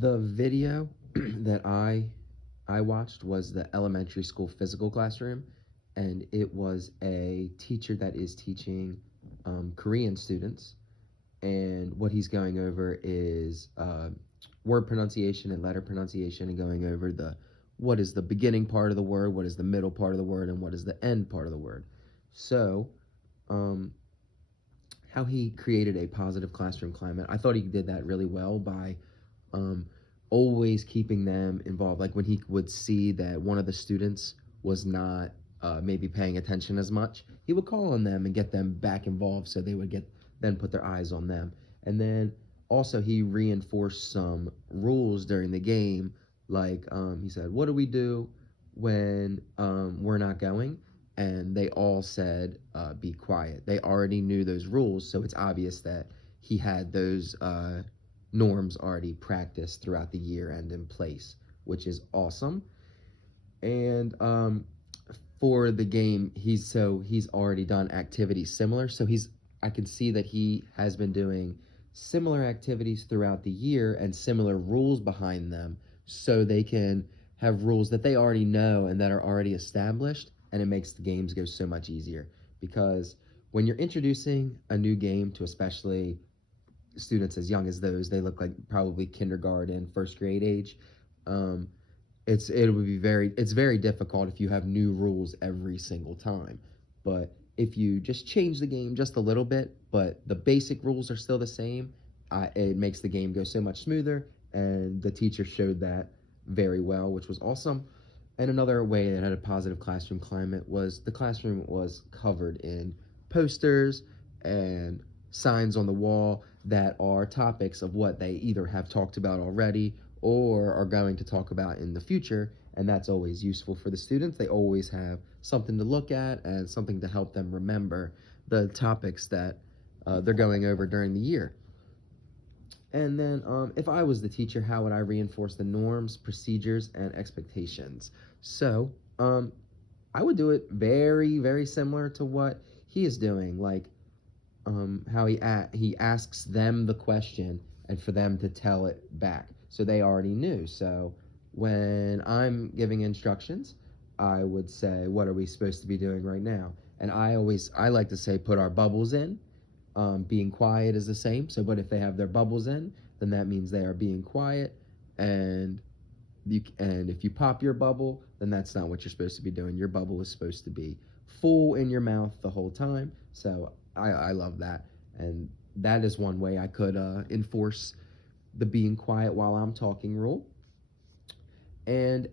The video that I watched was the elementary school physical classroom, and it was a teacher that is teaching Korean students, and what he's going over is word pronunciation and letter pronunciation, and going over the what is the beginning part of the word, what is the middle part of the word, and what is the end part of the word. So, um, how he created a positive classroom climate, I thought he did that really well by um, always keeping them involved. Like when he would see that one of the students was not maybe paying attention as much, he would call on them and get them back involved so they would get then put their eyes on them. And then also he reinforced some rules during the game, like he said, "What do we do when we're not going?" And they all said, "Be quiet." They already knew those rules, so it's obvious that he had those norms already practiced throughout the year and in place, which is awesome. And for the game, he's already done activities similar. So I can see that he has been doing similar activities throughout the year and similar rules behind them, so they can have rules that they already know and that are already established, and it makes the games go so much easier. Because when you're introducing a new game to especially students as young as those, they look like probably kindergarten, first grade age. Um, it's very difficult if you have new rules every single time. But if you just change the game just a little bit, but the basic rules are still the same, it makes the game go so much smoother. And the teacher showed that very well, which was awesome. And another way that had a positive classroom climate was the classroom was covered in posters and signs on the wall that are topics of what they either have talked about already or are going to talk about in the future. And that's always useful for the students. They always have something to look at and something to help them remember the topics that they're going over during the year. And then, if I was the teacher, how would I reinforce the norms, procedures, and expectations? So, I would do it very, very similar to what he is doing. Like, how he asks them the question and for them to tell it back, so they already knew. So when I'm giving instructions, I would say, "What are we supposed to be doing right now?" And I like to say, "Put our bubbles in." Being quiet is the same. So, but if they have their bubbles in, then that means they are being quiet. And and if you pop your bubble, then that's not what you're supposed to be doing. Your bubble is supposed to be full in your mouth the whole time. So I love that, and that is one way I could enforce the being quiet while I'm talking rule. And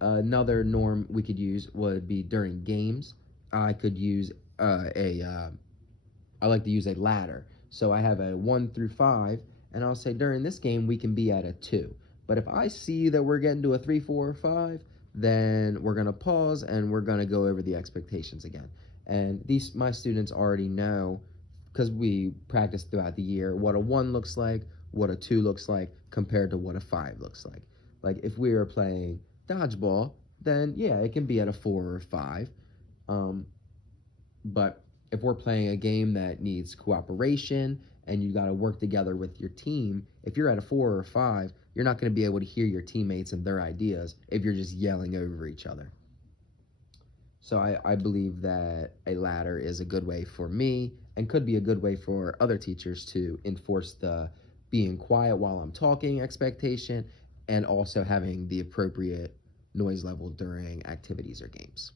another norm we could use would be during games. I could use a I like to use a ladder. So I have a 1 through 5, and I'll say during this game we can be at a 2. But if I see that we're getting to a 3, 4, or 5, then we're going to pause and we're going to go over the expectations again. And these my students already know, because we practice throughout the year, what a 1 looks like, what a 2 looks like, compared to what a 5 looks like. Like if we are playing dodgeball, then yeah, it can be at a 4 or a 5. Um, but if we're playing a game that needs cooperation and you got to work together with your team, if you're at a 4 or a 5, you're not going to be able to hear your teammates and their ideas if you're just yelling over each other. So I believe that a ladder is a good way for me and could be a good way for other teachers to enforce the being quiet while I'm talking expectation, and also having the appropriate noise level during activities or games.